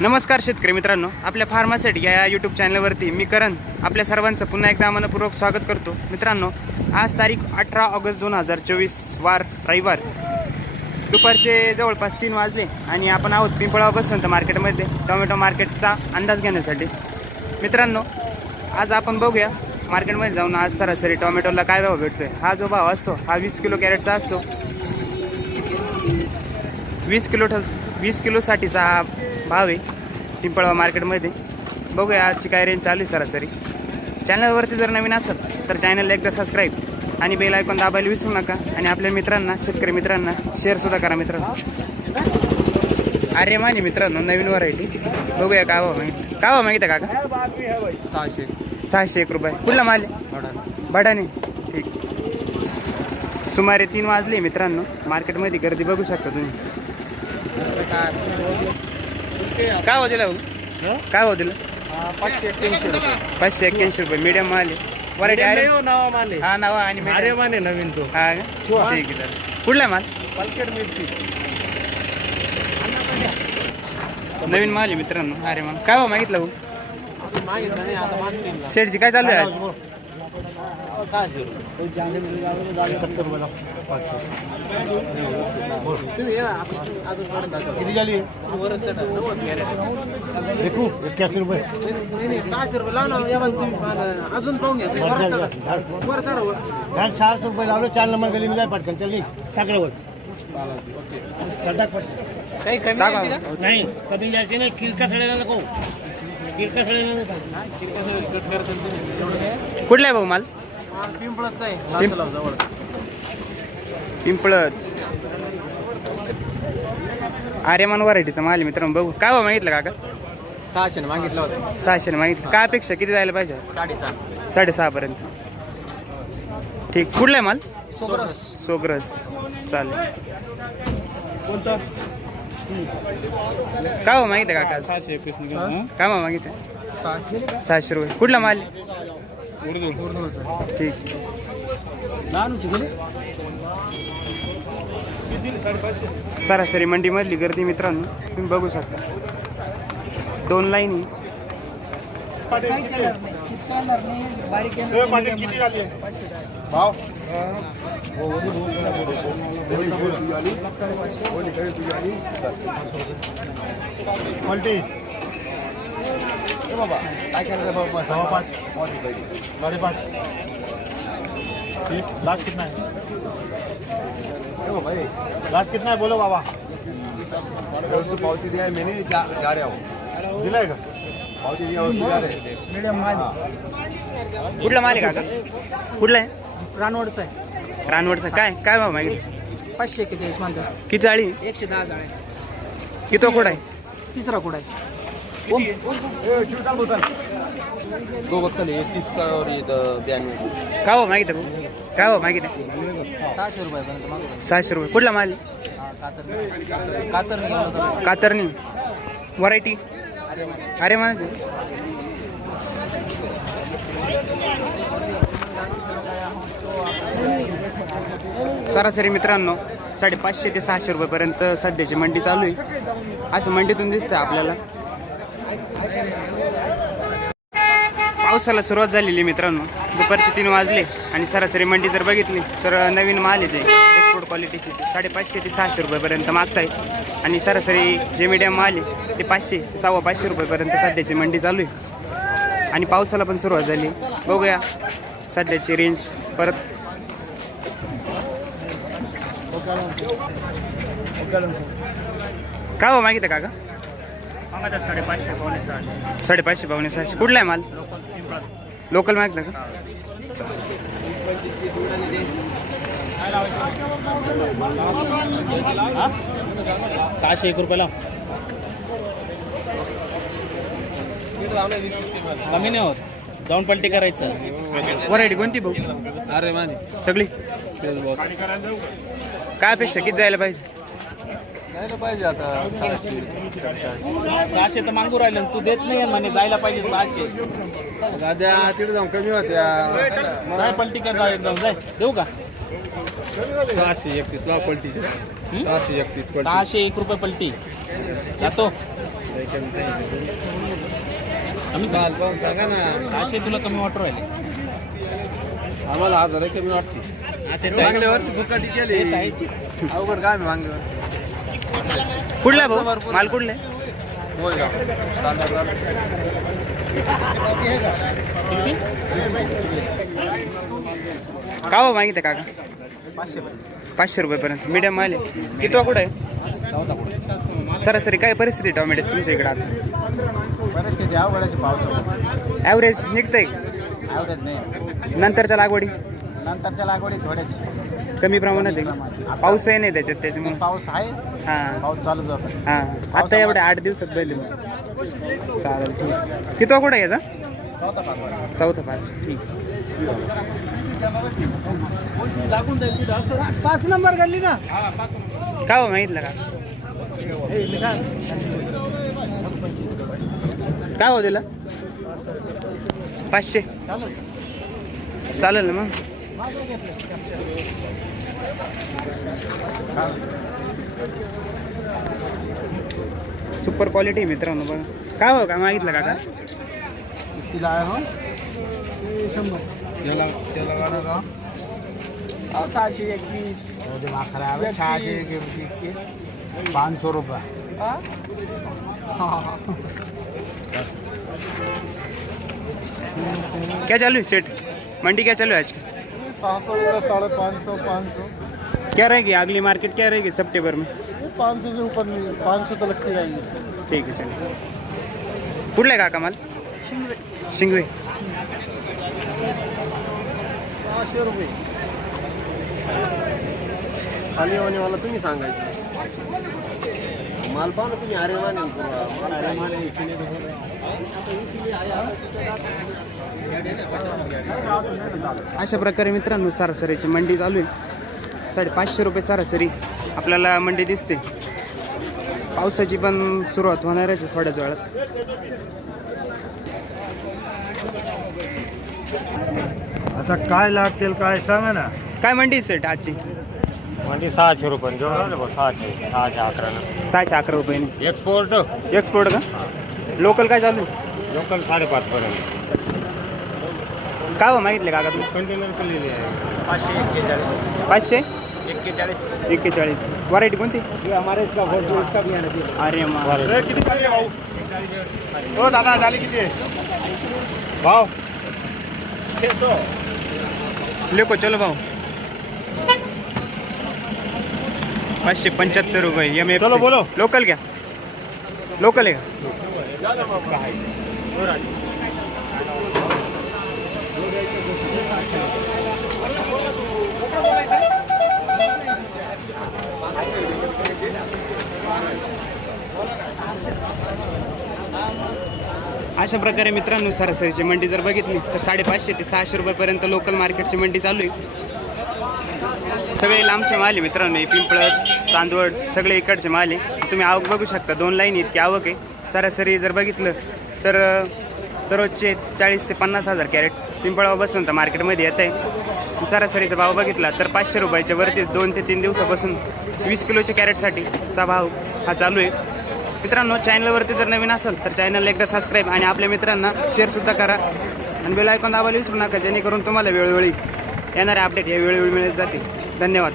नमस्कार शेतकरी मित्रांनो आपल्या फार्मासेट या यूट्यूब चॅनलवरती मी करण आपल्या सर्वांचं पुन्हा एकदा मनपूर्वक स्वागत करतो. मित्रांनो आज तारीख अठरा ऑगस्ट दोन हजार चोवीस वार रविवार. दुपारचे जवळपास तीन वाजले आणि आपण आहोत पिंपळा बसवंत मार्केटमध्ये टोमॅटो मार्केटचा अंदाज घेण्यासाठी. मित्रांनो आज आपण बघूया मार्केटमध्ये जाऊन आज सरासरी टोमॅटोला काय भाव भेटतोय. हा जो भाव असतो हा वीस किलो कॅरेटचा असतो. वीस किलो ठस वीस किलोसाठीचा हा भाव आहे पिंपळगाव मार्केटमध्ये. बघूया आजची काय रेंज चालू आहे सरासरी. चॅनलवरती जर नवीन असेल तर चॅनलला एकदा सबस्क्राईब आणि बेल आयकॉन दाबायला विसरू नका आणि आपल्या मित्रांना शेतकरी मित्रांना शेअरसुद्धा करा मित्रांनो. अरे माने मित्रांनो नवीन व्हरायटी बघूया काय भाव मागितलं. काय भाव मागितलं काका? सहाशे. सहाशे एक रुपये. कुठला माल? भडाने ठीक. सुमारे तीन वाजले मित्रांनो. मार्केटमध्ये गर्दी बघू शकता तुम्ही. काय भाव दिला भाऊ? काय भाव दिला? पाचशे एक्क्याऐंशी रुपये. पाचशे एक्क्याऐंशी रुपये. मीडियम माल आहे. व्हरायटी अरे नाव माले हा नाव आणि. अरे माने नवीन तो. हा का? ठीक आहे चालेल. कुठला माल? पालखेड मिरची. नवीन माल आहे मित्रांनो अरे मग काय भाव मागितला भाऊ? सेठची काय चालू आहे आज किती झाली रुपये सहाशे रुपये लाव ना तुम्ही अजून पाहून घ्या वर चढा सहाशे रुपये लावलं चार नंबर गेली मी काय पटकन चल टाकड्यावर काही कमी नाही कमी जायचे नाही किरका नको किरका नको कुठला आहे भाऊ माल? पिंपळाचं आहे लासलगाव जवळ. पिंपळत आर्यमान व्हरायटीचा माल आहे मित्रांनो बघू. काय भाव मागितलं काका? सहाशे मागितलं होतं. सहाशे मागितलं. काय अपेक्षा? किती जायला पाहिजे? साडेसहा. साडेसहा पर्यंत. ठीक. कुठला आहे माल? सोबरस सोग्रस. चालेल. कोणतं? काय भाव मागितलं काका आज? सहाशे एकवीस काय मागितलं? सहाशे. रुपये. कुठला माल? आहे? ठीक सरासरी मंडीमधली गर्दी मित्रांनो तुम्ही बघू शकता. दोन लाईनी. मल्टी. बाबा. काय केलं बाबा? सव्वा पाच. साडेपाच ठीक? लास्ट कितना है? लास्ट कितना है? बोलो बाबा. पावती दिया है मैंने जा, जा रहा हूँ. दिलाय का पावती दिया उसको जा रहे हैं. मीडियम माल. कुठला माल आहे काका? कुठला आहे? रानवडचा आहे. रानवडचा काय काय भाव मागितलं? पाचशे एक्केचाळीस मानतो किती जाळी एकशे दहा जाळे. किती कुठं आहे? तिसरा कुठं आहे? दो बोतल है तीस का और ये बयानवे काय मागितलं भाऊ? काय मागितलं? सहाशे रुपयापर्यंत मागतो सहाशे रुपये. कुठला माल? कातर नाही. कातरणी व्हरायटी? अरे म्हणायचं सरासरी मित्रांनो साडेपाचशे ते सहाशे रुपयेपर्यंत सध्याची मंडी चालू आहे. असं मंडीतून दिसतं आपल्याला. पावसाला सुरुवात झालेली मित्रांनो. दुपारचे तीन वाजले आणि सरासरी मंडी जर बघितली तर नवीन माल येते एक्सपोर्ट क्वालिटीची साडेपाचशे ते सहाशे रुपयेपर्यंत मागताय. आणि सरासरी जे मीडियम माल आहे ते पाचशे ते सव्वा पाचशे रुपयेपर्यंत सध्याची मंडी चालू आहे. आणि पावसाला पण सुरुवात झाली. बघूया सध्याची रेंज परत काय मागितलं का साडेपाचशे पावणे सहाशे साडेपाचशे पावणे सहाशे कुठला आहे माल? लोकल मागितलं का? सहाशे एक रुपयाला कमी नाही होत. जाऊन पलटी करायचं. व्हरायटी कोणती भाऊ? अरे माने. सगळी? काय अपेक्षा? किती जायला पाहिजे? जायला पाहिजे आता सहाशे. तर मागू राहिले तू देत नाही म्हणे जायला पाहिजे सहाशे. दादा तिथे जाऊन कमी होत्या. काय पलटी करता एकदम जाय. देऊ का? सहाशे एकतीस लाव पलटीचे. सहाशे एकतीस पलटी. सहाशे एक रुपये पलटी. जातो आम्ही माल पाहून सांगा ना. सहाशे तुला कमी वाटू राहिले. आम्हाला हजार कमी वाटते हा, ते तर मागल्या आहे. वर्षी फुकटी केली. ते तर आहेच. अवघड काय मी मागल्या वर्षी. कुठला भाऊ? माल कुठले. का हो मागितलं काका? पाचशे रुपयेपर्यंत मीडियम माल आहे. किती कुठं आहे? सरासरी काय परिस्थिती टोमॅटोची तुमच्या इकडे आता? ॲव्हरेज निघतंय? ॲव्हरेज नाही. नंतरच्या लागवडी? नंतरच्या लागवडी थोड्याच. कमी प्रमाणात आहे पाऊसही नाही त्याच्यात त्याच्यामुळे. पाऊस आहे. हां. पाऊस चालूच होता. हां. आता एवढ्या आठ दिवसात बैल चालेल ठीक. किती कुठं आहे याचा? चौथा पाच. चौथा पाच ठीक. पाच नंबर गल्ली ना? का हो मागितलं का? काय? हो दिलं? पाचशे. चालेल ना मग? सुपर क्वालिटी मित्रांनो बघा. काय हो का मागितलं काका? कितीला आहे हो। गाणं का? अहो, सहाशे एकवीस पाच सौ रुपये। क्या चालू है सेठ मंडी क्या चालू है आज सात सौ साढ़े पाँच सौ पाँच सौ। क्या रहेगी? अगली मार्केट क्या रहेगी सितंबर में? पाँच सौ से ऊपर नहीं पाँच सौ तो लगती जाएगी। ठीक है चालेल कुठलं आहे काका माल शिंगवे। सहाशे रुपये खाली होने वाला तुम्ही सांगायचं माल पाहा ना तुम्ही अरे माने अरे माने अशा प्रकारे मित्रांनो सरासरीची मंडी चालू आहे. साडेपाचशे रुपये सरासरी आपल्याला मंडी दिसते. पावसाची पण सुरुवात होणारच आहे थोड्याच वेळात. आता काय लागतील काय सांगा ना. काय मंडी सेट आजची? म्हणजे सहाशे रुपये सहाशे सहाशे अकराला सहाशे अकरा रुपयाने. एक्सपोर्ट एक्सपोर्ट का? लोकल काय चालू आहे? लोकल साडेपाच पर्यंत. काय हो मागितले काका तुम्ही कंटेनर केलेली आहे. पाचशे एक्केचाळीस पाचशे? एक्केचाळीस एक्केचाळीस व्हरायटी कोणती? हमारे इसका भी आना चाहिए अरे किती भाऊ? हो दादा झाले किती? भाव लेको चलो भाऊ. पाचशे पंच्याहत्तर रुपये एम एफ़ चलो, बोलो. लोकल क्या लोकल आहे का? अशा प्रकारे मित्रांनो सरासरीची मंडी जर बघितली तर साडेपाचशे ते सहाशे रुपयापर्यंत लोकल मार्केटची मंडी चालू आहे. सगळे लांबचे माल आहे मित्रांनो हे पिंपळत चांदवड सगळे इकडचे माल आहे. तुम्ही आवक बघू शकता दोन लाईन इतकी आवक आहे. सरासरी जर बघितलं तर दररोजचे चाळीस ते पन्नास हजार कॅरेट पिंपळाव बसवंत मार्केटमध्ये येत आहे. सरासरीचा भाव बघितला तर पाचशे रुपयाच्या वरती दोन ते तीन दिवसापासून वीस किलोच्या कॅरेटसाठीचा भाव हा चालू आहे. मित्रांनो चॅनलवरती जर नवीन असेल तर चॅनलला एकदा सबस्क्राईब आणि आपल्या मित्रांना शेअरसुद्धा करा. आणि बेल आयकॉन दाबायला विसरू नका जेणेकरून तुम्हाला वेळोवेळी येणारे अपडेट हे वेळोवेळी मिळत जातील. धन्यवाद.